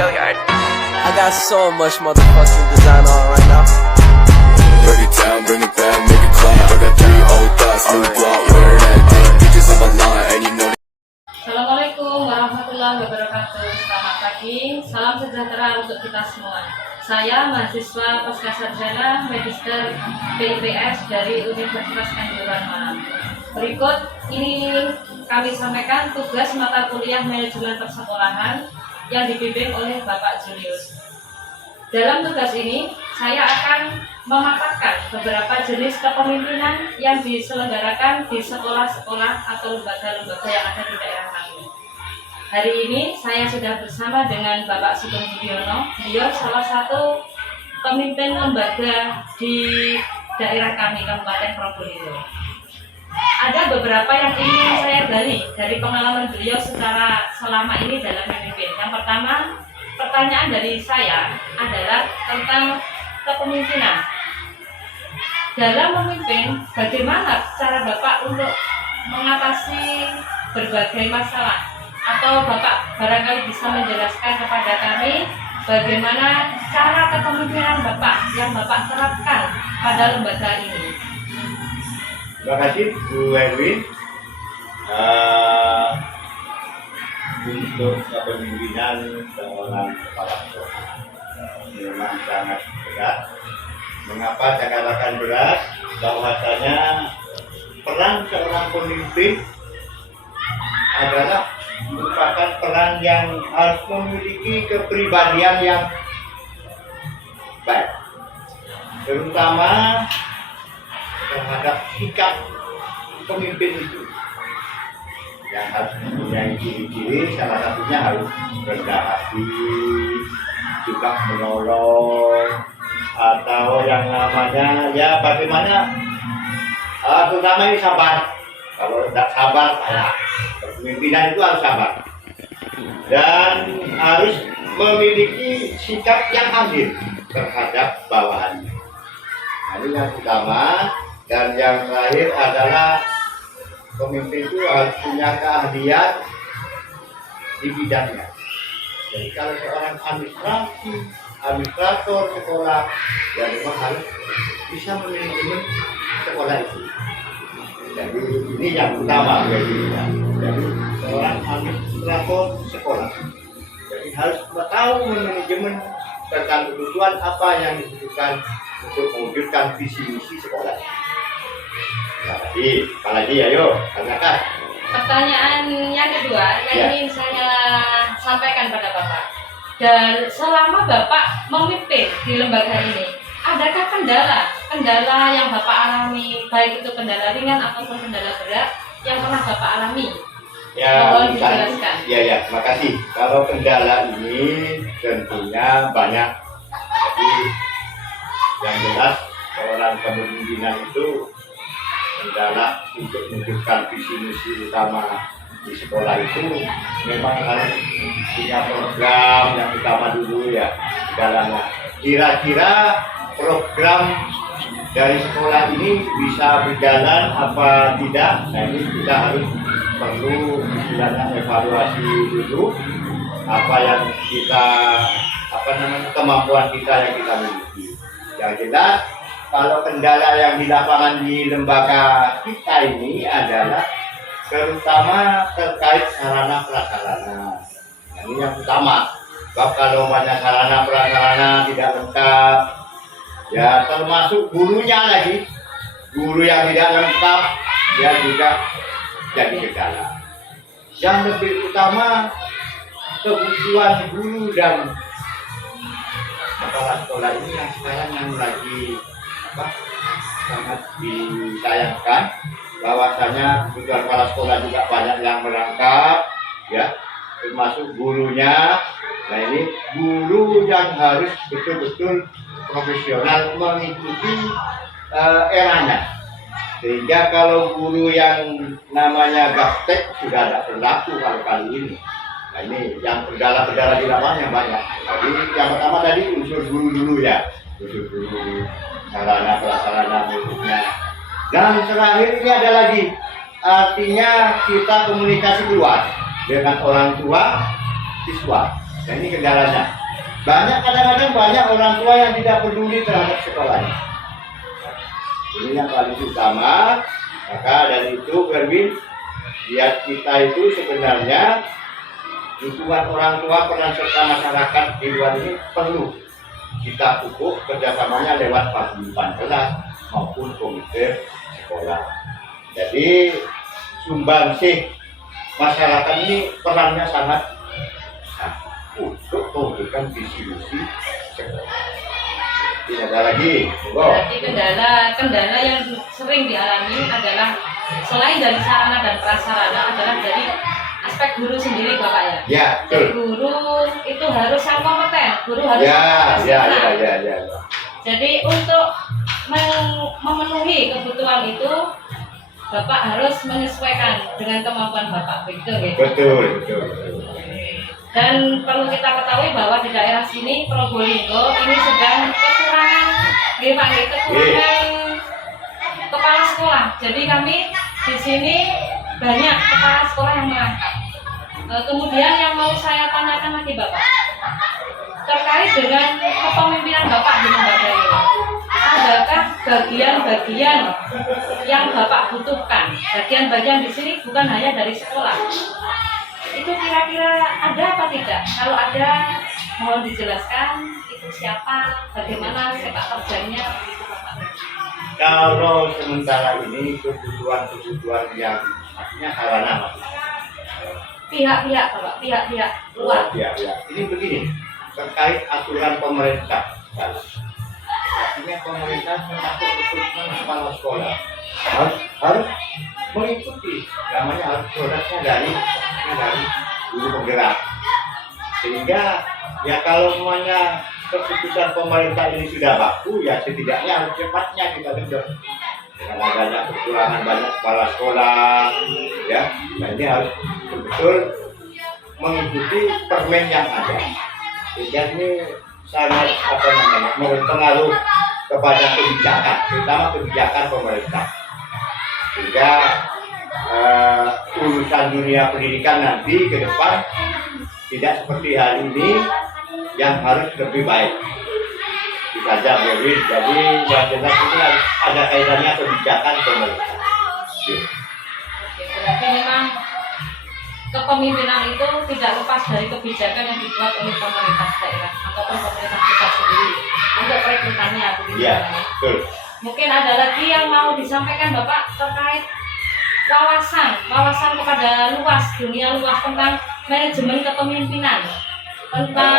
I got so much motherfucking design on right now. Break it down, bring it back, make it clap. I got 3 old thoughts, new block, wear that thing. Bitches on my line, and you know. Assalamualaikum warahmatullahi wabarakatuh. Selamat pagi, salam sejahtera untuk kita semua. Saya mahasiswa pasca sarjana Magister PIPS dari Universitas Kanjuruhan Malang. Berikut ini kami sampaikan tugas mata kuliah manajemen persekolahan yang dibimbing oleh Bapak Julius. Dalam tugas ini, saya akan memaparkan beberapa jenis kepemimpinan yang diselenggarakan di sekolah-sekolah atau lembaga-lembaga yang ada di daerah kami. Hari ini saya sudah bersama dengan Bapak Sugeng Budiono. Beliau salah satu pemimpin lembaga di daerah kami, Kabupaten Probolinggo. Ada beberapa yang ingin saya gali dari pengalaman beliau selama ini dalam memimpin. Yang pertama, pertanyaan dari saya adalah tentang kepemimpinan. Dalam memimpin, bagaimana cara Bapak untuk mengatasi berbagai masalah? Atau Bapak barangkali bisa menjelaskan kepada kami bagaimana cara kepemimpinan Bapak yang Bapak terapkan pada lembaga ini? Terima kasih Bu Erwin. Untuk kepemimpinan seorang kepala sekolah memang sangat berat. Mengapa saya katakan berat? Bahwasanya peran seorang pemimpin adalah merupakan peran yang harus memiliki kepribadian yang baik, terutama terhadap sikap pemimpin itu yang harus mempunyai ciri-ciri. Salah satunya harus rendah hati, juga menolong, atau yang namanya ya bagaimana terutama ini sabar. Kalau tidak sabar, salah. Kepemimpinan itu harus sabar dan harus memiliki sikap yang adil terhadap bawahannya. Nah, ini yang utama. Dan yang terakhir adalah pemimpin itu harus punya keahlian di bidangnya. Jadi kalau seorang administrator sekolah, ya memang harus bisa memanajemen sekolah itu. Jadi ini yang utama baginya. Jadi seorang administrator sekolah, jadi harus tahu memanajemen tentang kebutuhan apa yang dibutuhkan untuk mewujudkan visi misi sekolah. Apalagi ayo tanyakan. Pertanyaan yang kedua yang ingin saya sampaikan pada Bapak. Dan selama Bapak memimpin di lembaga ini, adakah kendala yang Bapak alami, baik itu kendala ringan ataupun kendala berat yang pernah Bapak alami? Ya, mohon dijelaskan. Ya, terima kasih. Kalau kendala ini tentunya banyak. Jadi yang jelas seorang kepemimpinan itu kendala untuk mewujudkan visi misi utama di sekolah itu memang harus punya program yang utama dulu ya kendalanya. Kira-kira program dari sekolah ini bisa berjalan apa tidak? Nah, ini kita harus perlu istilahnya evaluasi dulu apa yang kita kemampuan kita yang kita miliki. Yang jelas kalau kendala yang di lapangan di lembaga kita ini adalah terutama terkait sarana prasarana. Ini yang utama. Sebab kalau banyak sarana prasarana tidak lengkap, ya termasuk gurunya lagi, guru yang tidak lengkap, ya juga jadi kendala. Yang lebih utama kebutuhan guru dan kepala sekolah ini yang sekarang yang lagi sangat disayangkan, bahwasanya kebutuhan kepala sekolah juga banyak yang merangkap, ya termasuk gurunya. Nah, ini guru yang harus betul-betul profesional mengikuti eranya, sehingga kalau guru yang namanya gaptek sudah tidak berlaku kalau kali ini. Nah, ini yang kendala-kendala di lapangan yang banyak. Jadi yang pertama tadi unsur guru dulu ya, unsur guru, sarana prasarana muridnya. Dan terakhir ini ada lagi, artinya kita komunikasi keluar dengan orang tua siswa. Nah ini kendalanya. Kadang-kadang banyak orang tua yang tidak peduli terhadap sekolahnya. Ini yang paling utama. Maka dari itu Erwin, lihat kita itu sebenarnya dukungan orang tua, peran serta masyarakat di luar ini perlu kita pupuk kerjasamanya lewat paguyuban kelas maupun komite sekolah. Jadi sumbangsih masyarakat ini perannya sangat untuk mewujudkan visi misi sekolah. Tidak ada lagi. Berarti kendala yang sering dialami adalah selain dari sarana dan prasarana adalah dari aspek guru sendiri Bapak ya. Ya, Jadi betul. guru itu harus yang kompeten, guru harus profesional. Ya. Jadi untuk memenuhi kebutuhan itu Bapak harus menyesuaikan dengan kemampuan Bapak, begitu ya? Betul. Dan perlu kita ketahui bahwa di daerah sini Probolinggo ini sedang kekurangan kepala sekolah. Jadi kami di sini banyak kepala sekolah yang mengangkat. Kemudian yang mau saya tanyakan lagi Bapak, terkait dengan kepemimpinan Bapak di lembaga ini, adakah bagian-bagian yang Bapak butuhkan? Bagian-bagian di sini bukan hanya dari sekolah. Itu kira-kira ada apa tidak? Kalau ada, mohon dijelaskan itu siapa, bagaimana sepak terjangnya begitu Bapak. Kalau sementara ini kebutuhan yang artinya sarana maksudnya. Pihak-pihak Bapak, pihak-pihak luar. Ya. Ini begini, terkait aturan pemerintah. Artinya pemerintah mengatur keputusan kepala sekolah harus mengikuti, namanya harus produknya dari guru penggerak. Sehingga ya kalau semuanya keputusan pemerintah ini sudah baku, ya setidaknya harus cepatnya kita genjot. Dengan adanya kekurangan banyak kepala sekolah, ya, nah ini harus betul mengikuti permen yang ada. Sehingga ini sangat berpengaruh kepada kebijakan, terutama kebijakan pemerintah. Sehingga urusan dunia pendidikan nanti ke depan tidak seperti hari ini yang harus lebih baik. Saja Berwin, jadi yang jelas ini ada kaitannya kebijakan pemerintah. Berarti memang kepemimpinan itu tidak lepas dari kebijakan yang dibuat oleh pemerintah daerah ataupun pemerintah pusat sendiri untuk perekrutannya begitu. Iya, betul. Mungkin ada lagi yang mau disampaikan Bapak terkait wawasan kepada dunia luas tentang manajemen kepemimpinan, tentang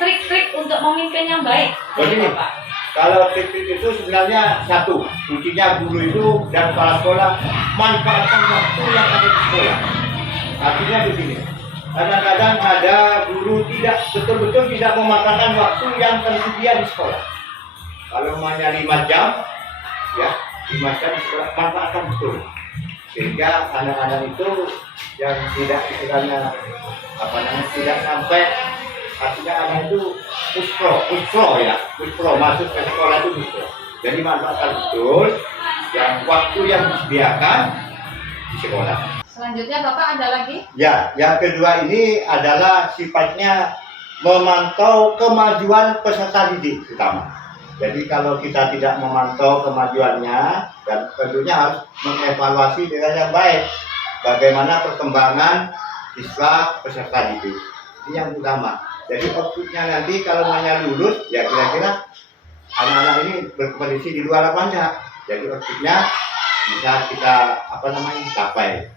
trik-trik untuk memimpin yang baik. Begini, Bapak. kalau trik-trik itu sebenarnya satu, kuncinya guru itu dan kepala sekolah manfaatkan waktu yang ada di sekolah. Artinya begini, kadang-kadang ada guru tidak betul-betul bisa memanfaatkan waktu yang tersedia di sekolah. Kalau hanya 5 jam, ya 5 jam di sekolah manfaatkan betul. Sehingga anak-anak itu yang tidak istilahnya tidak sampai, artinya anak itu puspro masuk ke sekolah itu puspro. Jadi manfaatkan betul yang waktu yang disediakan di sekolah. Selanjutnya Bapak ada lagi? Ya, yang kedua ini adalah sifatnya memantau kemajuan peserta didik utama. Jadi kalau kita tidak memantau kemajuannya, dan tentunya harus mengevaluasi dengan yang baik bagaimana perkembangan siswa peserta didik. Ini yang utama. Jadi outputnya nanti kalau hanya lulus, ya kira-kira anak-anak ini berkompetisi di luar apa enggak. Jadi outputnya bisa kita capai.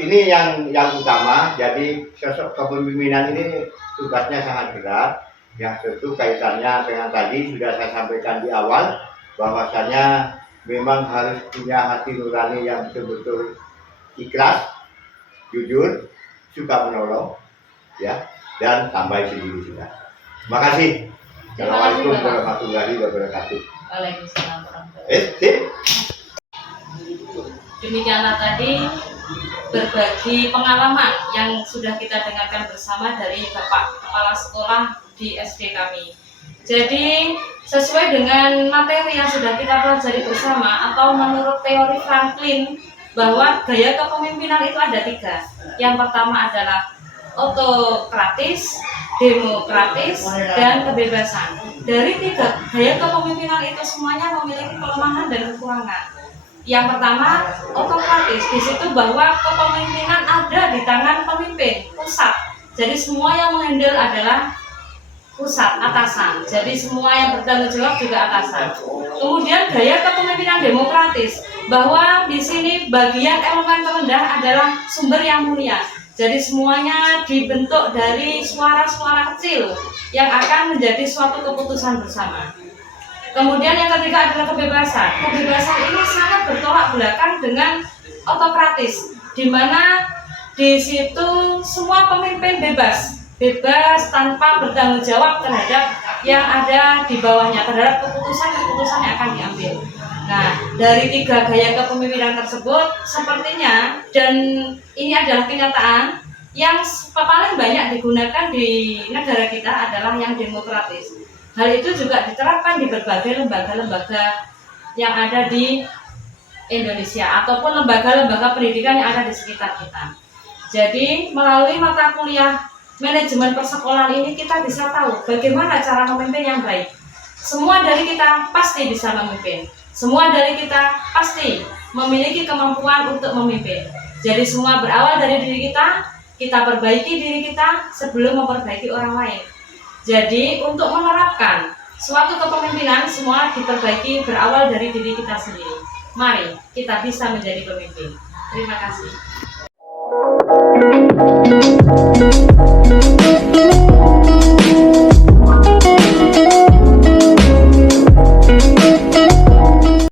Ini yang utama. Jadi sosok kepemimpinan ini tugasnya sangat berat. Yang tentu kaitannya dengan tadi sudah saya sampaikan di awal, bahwasanya memang harus punya hati nurani yang betul-betul ikhlas, jujur, suka menolong, ya, dan sampai sendiri sudah. Terima kasih. Assalamualaikum warahmatullahi wabarakatuh. Waalaikumsalam warahmatullahi wabarakatuh. Demikianlah tadi berbagi pengalaman yang sudah kita dengarkan bersama dari Bapak Kepala Sekolah di SD kami. Jadi sesuai dengan materi yang sudah kita pelajari bersama, atau menurut teori Franklin, bahwa gaya kepemimpinan itu ada 3. Yang pertama adalah otokratis, demokratis, dan kebebasan. Dari tiga gaya kepemimpinan itu semuanya memiliki kelemahan dan kekurangan. Yang pertama, otokratis. Di situ bahwa kepemimpinan ada di tangan pemimpin pusat. Jadi semua yang menghandle adalah pusat, atasan. Jadi semua yang bertanggung jawab juga atasan. Kemudian gaya kepemimpinan demokratis, bahwa di sini bagian elemen terendah adalah sumber yang mulia. Jadi semuanya dibentuk dari suara-suara kecil yang akan menjadi suatu keputusan bersama. Kemudian yang ketiga adalah kebebasan. Kebebasan ini sangat bertolak belakang dengan otokratis, di mana di situ semua pemimpin bebas tanpa bertanggung jawab terhadap yang ada di bawahnya, terhadap keputusan-keputusan yang akan diambil. Nah, dari tiga gaya kepemimpinan tersebut, sepertinya, dan ini adalah kenyataan, yang paling banyak digunakan di negara kita adalah yang demokratis. Hal itu juga diterapkan di berbagai lembaga-lembaga yang ada di Indonesia, ataupun lembaga-lembaga pendidikan yang ada di sekitar kita. Jadi, melalui mata kuliah manajemen persekolahan ini kita bisa tahu bagaimana cara memimpin yang baik. Semua dari kita pasti bisa memimpin. Semua dari kita pasti memiliki kemampuan untuk memimpin. Jadi semua berawal dari diri kita perbaiki diri kita sebelum memperbaiki orang lain. Jadi untuk menerapkan suatu kepemimpinan semua diperbaiki berawal dari diri kita sendiri. Mari kita bisa menjadi pemimpin. Terima kasih.